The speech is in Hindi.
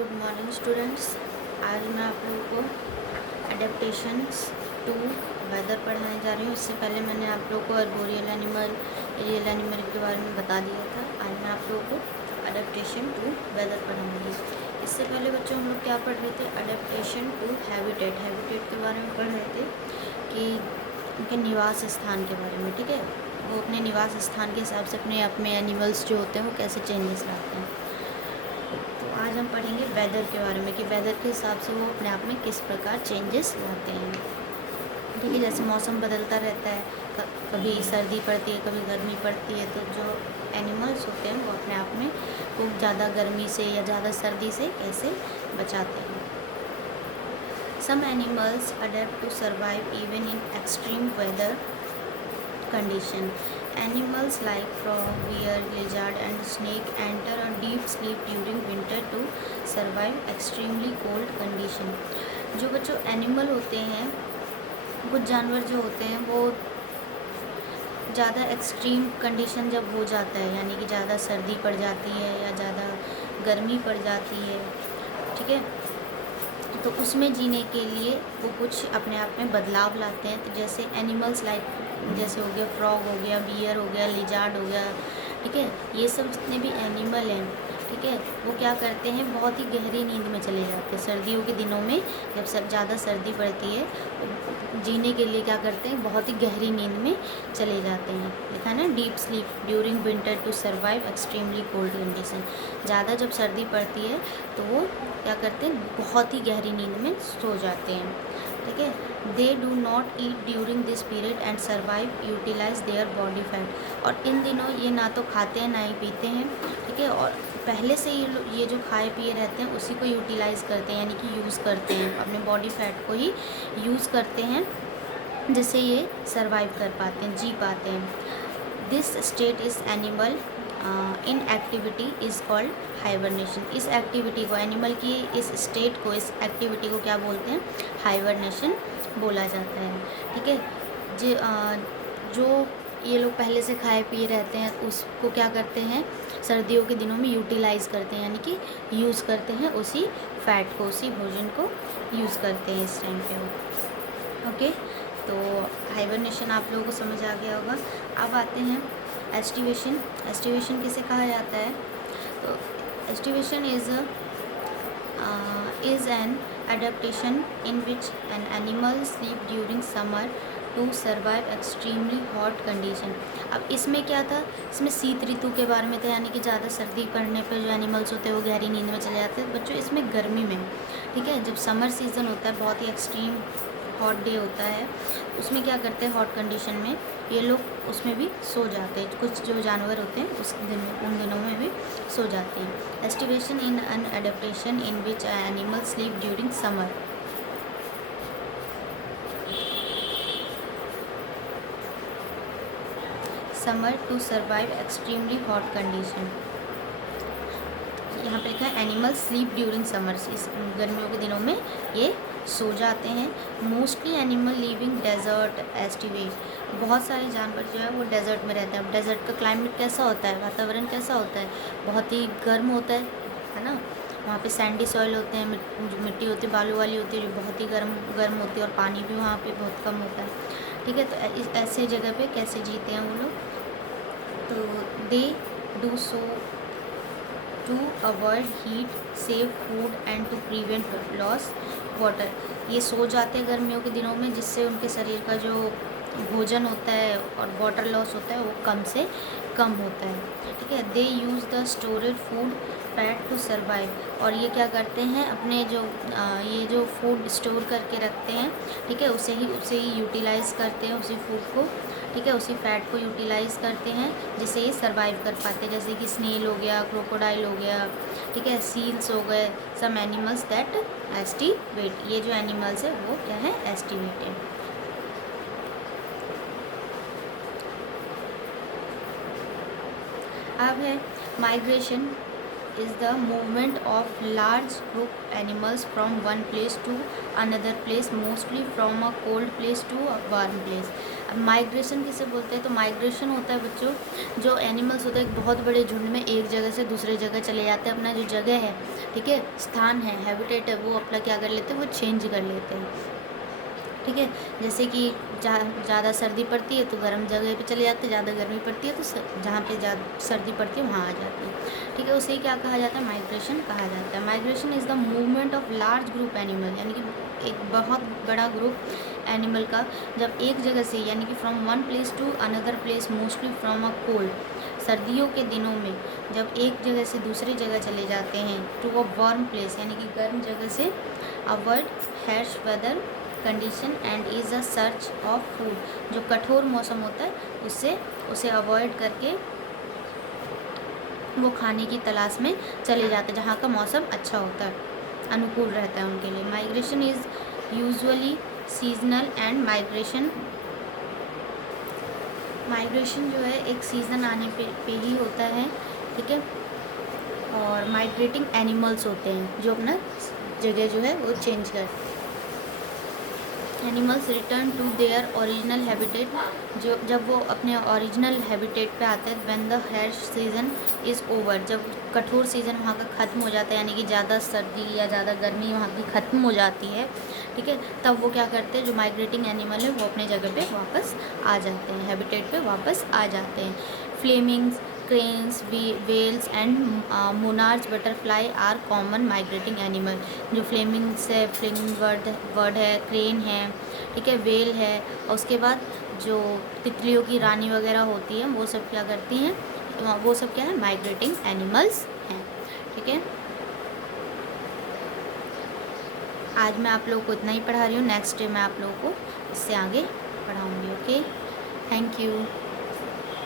Good morning students. आज मैं आप लोगों को एडेप्टेशंस टू वेदर पढ़ाने जा रही हूँ। इससे पहले मैंने आप लोगों को अर्बोरियल एनिमल, एरियल एनिमल के बारे में बता दिया था। आज मैं आप लोगों को एडेप्टेशन टू वेदर पढ़ाऊँगी। इससे पहले बच्चों हम लोग क्या पढ़ रहे थे? Adaptation to habitat. हैबिटेट के बारे में पढ़ रहे थे कि उनके निवास स्थान के बारे में। ठीक है, वो अपने निवास स्थान के हिसाब से अपने आप में एनिमल्स जो होते हैं वो कैसे चेंजेस लाते हैं। तो आज हम पढ़ेंगे वेदर के बारे में कि वेदर के हिसाब से वो अपने आप में किस प्रकार चेंजेस लाते हैं। ठीक है, जैसे मौसम बदलता रहता है, कभी सर्दी पड़ती है, कभी गर्मी पड़ती है, तो जो एनिमल्स होते हैं वो अपने आप में वो ज़्यादा गर्मी से या ज़्यादा सर्दी से कैसे बचाते हैं। Some animals adapt to survive even in extreme weather condition. Animals like frog, bear, lizard and snake enter a deep sleep during winter to survive extremely cold condition. जो बच्चों एनिमल होते हैं, कुछ जानवर जो होते हैं वो ज़्यादा एक्सट्रीम कंडीशन जब हो जाता है, यानी कि ज़्यादा सर्दी पड़ जाती है या ज़्यादा गर्मी पड़ जाती है, ठीक है, तो उसमें जीने के लिए वो कुछ अपने आप में बदलाव लाते हैं। तो जैसे एनिमल्स लाइक जैसे हो गया फ्रॉग हो गया, बियर हो गया, लिजार्ड हो गया, ठीक है, ये सब जितने भी एनिमल हैं, ठीक है, वो क्या करते हैं, बहुत ही गहरी नींद में चले जाते हैं। सर्दियों के दिनों में जब ज़्यादा सर्दी पड़ती है, जीने के लिए क्या करते हैं, बहुत ही गहरी नींद में चले जाते हैं। लिखा ना, deep sleep during winter to survive extremely cold condition. ज़्यादा जब सर्दी पड़ती है तो वो क्या करते हैं, बहुत ही गहरी नींद में सो जाते हैं। ठीक है, they do not eat during this period and survive utilize their body fat. और इन दिनों ये ना तो खाते हैं ना ही पीते हैं, ठीक है, और पहले से ये जो खाए पिए रहते हैं उसी को यूटिलाइज़ करते हैं, यानी कि यूज़ करते हैं, अपने बॉडी फैट को ही यूज़ करते हैं, जिससे ये सर्वाइव कर पाते हैं, जी पाते हैं। This state is animal in activity is called hibernation. इस एक्टिविटी को, एनिमल की इस स्टेट को, इस एक्टिविटी को क्या बोलते हैं, हाइबरनेशन बोला जाता है। ठीक है, जो ये लोग पहले से खाए पिए रहते हैं उसको क्या करते हैं, सर्दियों के दिनों में यूटिलाइज़ करते हैं, यानी कि यूज़ करते हैं, उसी फैट को, उसी भोजन को यूज़ करते हैं इस टाइम पे वो। ओके, तो हाइबरनेशन आप लोगों को समझ आ गया होगा। अब आते हैं एस्टिवेशन। एस्टिवेशन किसे कहा जाता है? तो aestivation is an adaptation in which an animal sleep during summer to survive extremely hot condition. अब इसमें क्या था, इसमें शीत ऋतु के बारे में था, यानी कि ज़्यादा सर्दी पड़ने पर जो एनिमल्स होते हैं वो गहरी नींद में चले जाते हैं। बच्चों इसमें गर्मी में, ठीक है, जब समर सीज़न होता है, बहुत ही एक्सट्रीम हॉट डे होता है, उसमें क्या करते हैं, हॉट कंडीशन में ये लोग उसमें भी सो जाते हैं। कुछ जो जानवर होते हैं उन दिनों में भी सो जाते हैं। Aestivation in an adaptation in which animal sleep during summer. Summer to survive extremely hot condition. यहाँ पे लिखा है एनिमल स्लीप ड्यूरिंग समर्स। इस गर्मियों के दिनों में ये सो जाते हैं। Mostly animal living desert aestivate. बहुत सारे जानवर जो है वो डेजर्ट में रहते हैं। अब डेजर्ट का क्लाइमेट कैसा होता है, वातावरण कैसा होता है, बहुत ही गर्म होता है ना। वहाँ पे सैंडी सॉइल होते हैं, मिट्टी होती है, बालू वाली होती है, जो बहुत ही गर्म होती है, और पानी भी वहाँ पे बहुत कम होता है। ठीक है, तो ऐसे जगह पे कैसे जीते हैं वो लोग? तो they do so to avoid heat, save food and to prevent loss water. ये सो जाते हैं गर्मियों के दिनों में, जिससे उनके शरीर का जो भोजन होता है और वाटर लॉस होता है वो कम से कम होता है। ठीक है, they use the stored food fat to survive. और ये क्या करते हैं, अपने जो ये जो फूड स्टोर करके रखते हैं, ठीक है, उसे ही यूटिलाइज़ करते हैं, उसी फूड को, ठीक है, उसी फैट को यूटिलाइज़ करते हैं, जिससे ये सर्वाइव कर पाते हैं। जैसे कि स्नेल हो गया, क्रोकोडाइल हो गया, ठीक है, सील्स हो गए, सम एनिमल्स दैट एस्टिवेट। ये जो एनिमल्स है वो क्या है, एस्टिवेटेड। अब है migration is the movement of large group animals from one place to another place, mostly from a cold place to a warm place. अब माइग्रेशन किसे बोलते हैं? तो माइग्रेशन होता है बच्चों, जो एनिमल्स होते हैं एक बहुत बड़े झुंड में एक जगह से दूसरे जगह चले जाते हैं, अपना जो जगह है, ठीक है, स्थान है, हैबिटेट है, वो अपना क्या कर लेते हैं, वो चेंज कर लेते हैं, ठीक है। जैसे कि ज़्यादा सर्दी पड़ती है तो गर्म जगह पे चले जाते हैं, ज़्यादा गर्मी पड़ती है तो जहाँ पे ज़्यादा सर्दी पड़ती है वहाँ आ जाते हैं, ठीक है। उसे क्या कहा जाता है? माइग्रेशन कहा जाता है। Migration is the movement of large group animal, यानी कि एक बहुत बड़ा ग्रुप एनिमल का जब एक जगह से, यानी कि from one place to another place, mostly from a cold, सर्दियों के दिनों में जब एक जगह से दूसरी जगह चले जाते हैं, टू अ वार्म प्लेस, यानी कि गर्म जगह से, avoid harsh weather condition and is a search of food, जो कठोर मौसम होता है उससे उसे अवॉइड करके वो खाने की तलाश में चले जाते हैं जहाँ का मौसम अच्छा होता है, अनुकूल रहता है उनके लिए। Migration is usually seasonal and migration जो है एक सीज़न आने पे ही होता है, ठीक है। और माइग्रेटिंग एनिमल्स होते हैं जो अपना जगह जो है वो चेंज करते हैं। Animals return to their original habitat, जो जब वो अपने ओरिजिनल हैबिटेट पे आते हैं, when the harsh season is over, जब कठोर सीज़न वहाँ का ख़त्म हो जाता है, यानी कि ज़्यादा सर्दी या ज़्यादा गर्मी वहाँ की ख़त्म हो जाती है, ठीक है, तब वो क्या करते हैं, जो माइग्रेटिंग एनिमल है वो अपने जगह पे वापस आ जाते हैं, हैबिटेट पे वापस आ जाते हैं। Flamingos, cranes, whales and monarch butterfly are common migrating animal. जो फ्लेमिंग्स है, फ्लेमिंग वर्ड है, क्रेन है, ठीक है, वेल है, और उसके बाद जो तितलियों की रानी वगैरह होती है वो सब क्या करती हैं, वो सब क्या है, माइग्रेटिंग एनिमल्स हैं, ठीक है। आज मैं आप लोगों को इतना ही पढ़ा रही हूँ, नेक्स्ट डे मैं आप लोगों को इससे आगे पढ़ाऊँगी। Okay, thank you.